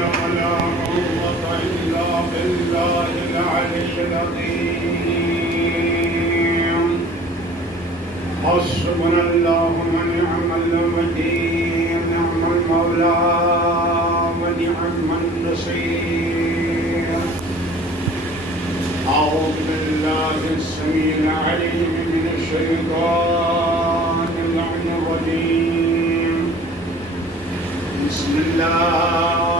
ولا قوة إلا بالله العلي العظيم حسبنا الله ونعم الوكيل نعم المولى ونعم النصير أعوذ بالله السميع العليم من الشيطان اللعين الرجيم بسم الله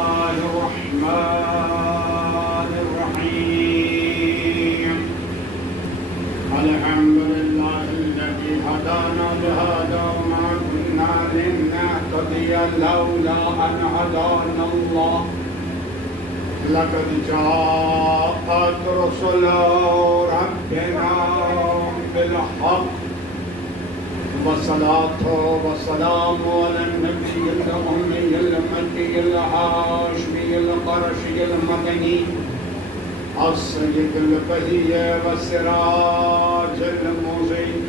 الرحمن الرحيم الحمد لله الذي هدانا لهذا وما كنا لنهتدي لولا أن هدانا الله لقد جاءت رسل ربنا بالحق والصلاة والسلام على النبي الأمي المكي الهاشمي القرشي المدني السيد البهي والسراج المضيء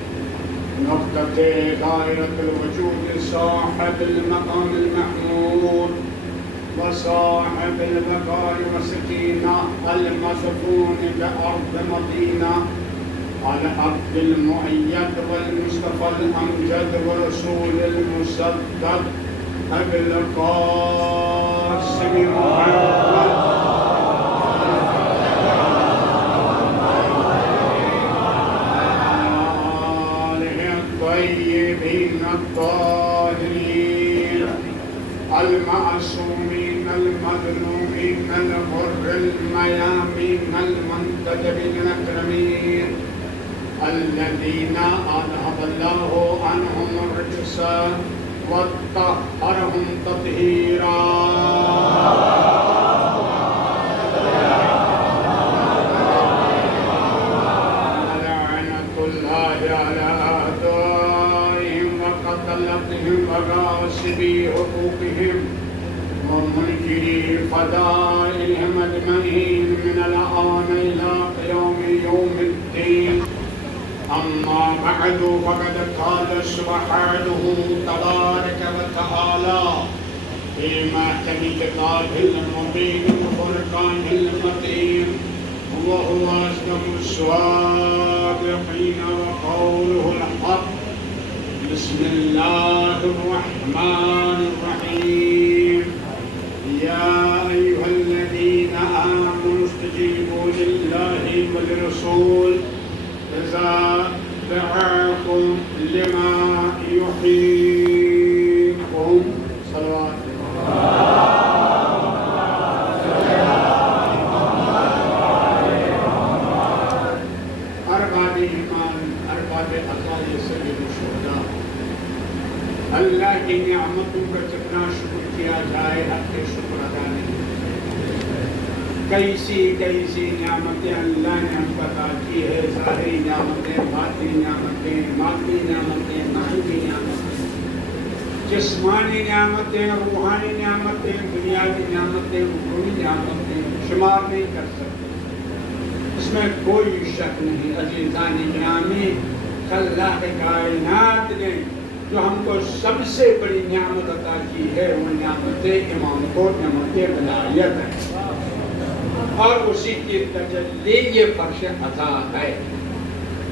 نقطة دائرة الوجود صاحب المقام المحمود وصاحب البقاء والسكينة المدفون بأرض مدينة على عبد المؤيد والمصطفى الأمجد ورسول المصدق أبي القاسم محمد آله الطيبين الطاهرين المعصومين المظلومين الغر الميامين المنتجبين الأكرمين الذين أذهب الله عنهم الرجس وطهرهم تطهيرا لعنة الله على أعدائهم وقتلتهم وغاصبي حقوقهم ومنكري فضائلهم أجمعين من الآن إلى قيام يوم الدين أما بعد فقد قال سبحانه تبارك وتعالى في محكم كتابه المبين الفرقان المتين وهو أصدق الصادقين وقوله الحق بسم الله الرحمن الرحيم يا أيها الذين آمنوا استجيبوا لله وللرسول إذا دعاكم لما يحييكم صلوات أرباب إيمان أرباب عقائد سید الشهداء اللہ کی نعمتوں کا جتنا شکر کیا جائے حق کے شکر ادا نہیں کیسی نعمتیں اللہ نے ہم کو عطا کی ہے ظاہری نعمتیں باطنی نعمتیں مادی نعمتیں معنوی نعمتیں جسمانی نعمتیں روحانی نعمتیں دنیاوی نعمتیں روحانی نعمتیں شمار نہیں کر سکتے اس میں کوئی شک نہیں عزیزان گرامی اللہ کائنات نے جو ہم کو سب سے بڑی نعمت عطا کی ہے وہ نعمت امامت و نعمت ولایت ہے اور اسی کی تجلی یہ فرش عطا ہے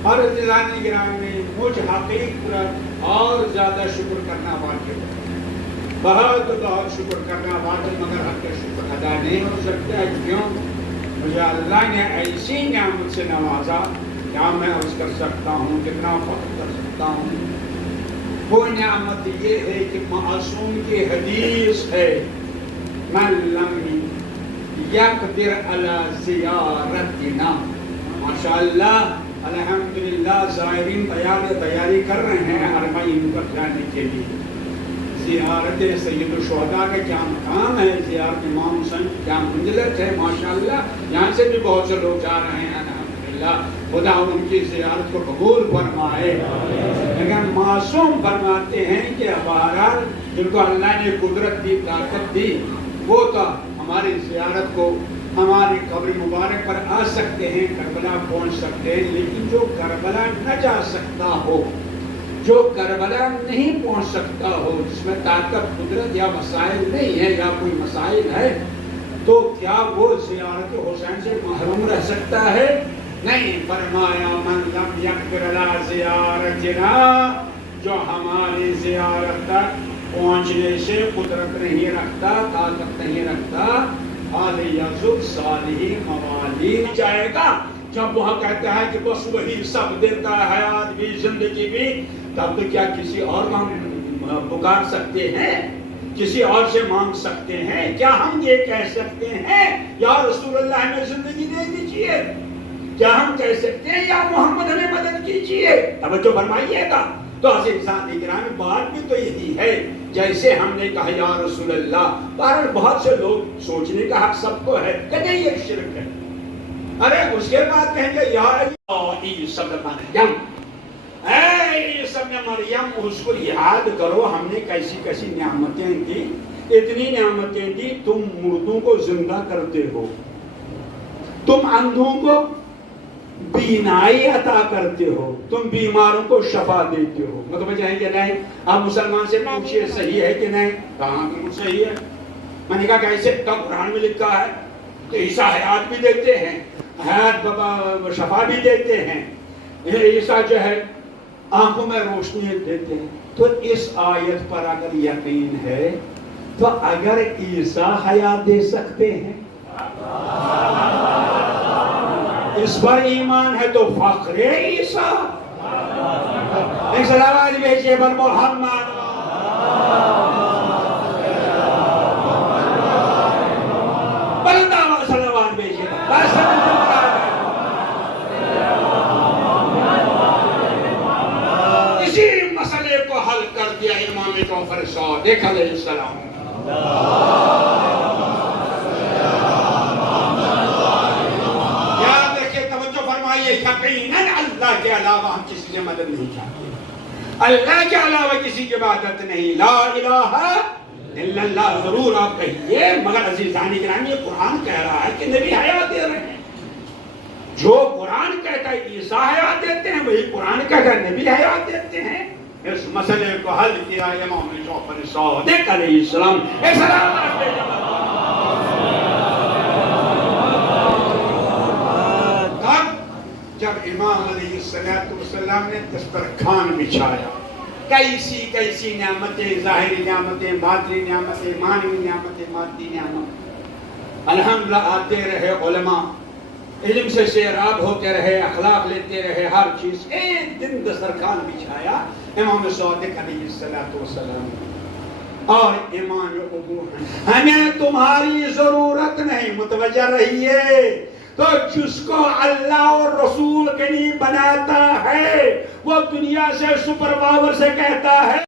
اور عزیزان گرامی مجھ حقیق پر اور زیادہ شکر کرنا واجب ہے بہت شکر کرنا واجب مگر حق کا شکر ادا نہیں ہو سکتا ہے کیوں مجھے اللہ نے ایسی نعمت سے نوازا کیا میں عرض کر سکتا ہوں کتنا فخر کر سکتا ہوں وہ نعمت یہ ہے کہ معصوم کی حدیث ہے من لم یقدر علی زیارتنا ماشاءاللہ الحمدللہ زائرین تیاری کر رہے ہیں اربعین پر جانے کے لیے زیارت سید الشہداء کا کیا مقام ہے زیارت امام حسین کیا منزلت ہے ماشاءاللہ یہاں سے بھی بہت سے لوگ جا رہے ہیں الحمدللہ خدا ان کی زیارت کو قبول فرمائے لیکن معصوم فرماتے ہیں کہ بہرحال جن کو اللہ نے قدرت دی طاقت دی وہ تو ہماری زیارت کو ہماری قبر مبارک پر آ سکتے ہیں کربلا پہنچ سکتے ہیں لیکن جو کربلا نہ جا سکتا ہو جو کربلا نہیں پہنچ سکتا ہو جس میں طاقت قدرت یا مسائل نہیں ہے یا کوئی مسائل ہے تو کیا وہ زیارت حسین سے محروم رہ سکتا ہے؟ نہیں، فرمایا من لم یقدر علی زیارتنا، جو ہماری زیارت تک پہنچنے سے قدرت نہیں رکھتا، طاقت نہیں رکھتا، فَلْيَزُرْ صَالِحِ مَوَالِدِهِ جائے گا۔ جب وہاں کہتا ہے کہ بس وہی سب دیتا ہے، حیات بھی زندگی بھی، تب تو کیا کسی اور کو ہم پکار سکتے ہیں؟ کسی اور سے مانگ سکتے ہیں؟ کیا ہم یہ کہہ سکتے ہیں یا رسول اللہ ہمیں زندگی دے دیجئے؟ کیا ہم کہہ سکتے ہیں یا محمد ہمیں مدد کیجئے؟ توجہ فرمائیے گا۔ تو عزیز گرامی، بات بھی تو یہی ہے جیسے ہم نے کہا یا رسول اللہ، بہرحال بہت سے لوگ سوچنے کا حق سب کو ہے کہ نہیں یہ شرک ہے۔ ارے اس کے بعد کہیں گے یا عیسی ابن مریم، اے عیسی ابن مریم، اس کو یاد کرو ہم نے کیسی کیسی نعمتیں دی، اتنی نعمتیں دی، تم مردوں کو زندہ کرتے ہو، تم اندھوں کو بینائی عطا کرتے ہو، تم بیماروں کو شفا دیتے ہو۔ مطلب جائیں کہ نہیں، آپ مسلمان سے پوچھئے صحیح ہے کہ نہیں؟ کہاں کہ صحیح ہے۔ میں نے کہا کیسے؟ قرآن میں لکھا ہے تو عیسیٰ حیات بھی دیتے ہیں، حیات شفا بھی دیتے ہیں، عیسیٰ جو ہے آنکھوں میں روشنی دیتے ہیں۔ تو اس آیت پر اگر یقین ہے تو اگر عیسیٰ حیات دے سکتے ہیں، اس پر ایمان ہے تو فخر عیسیٰ۔ ایک صلوات بھیجئے پر محمد۔ بلندہ صلوات بھیجئے اسی مسئلے کو حل کر دیا امام جعفر صادق علیہ السلام۔ یقیناً اللہ کے علاوہ ہم کسی سے مدد نہیں چاہتے، اللہ کے علاوہ کسی کی عبادت نہیں، لا الہ الا اللہ ضرور آپ کہیے، مگر عزیزان گرامی یہ قرآن کہہ رہا ہے کہ نبی حیات دے رہے ہیں۔ جو قرآن کہتا ہے عیسیٰ حیات دیتے ہیں، وہی قرآن کہتا ہے نبی حیات دیتے ہیں۔ اس مسئلے کو حل کیا امام جعفر صادق علیہ السلام۔ ایک سلام جب امام علیہ السلام نے دسترخوان بچھایا، کیسی کیسی نعمتیں، ظاہری نعمتیں، باطنی نعمتیں، معنوی نعمتیں، مادی نعمتیں، الحمدللہ آتے رہے علماء، علم سے سیراب ہوتے رہے، اخلاق لیتے رہے، ہر چیز۔ ایک دن دسترخوان بچھایا امام صادق علیہ السلام، اور ایمان ابو ہمیں تمہاری ضرورت نہیں، متوجہ رہیے۔ تو جس کو اللہ اور رسول کے لیے بناتا ہے وہ دنیا سے سپر پاور سے کہتا ہے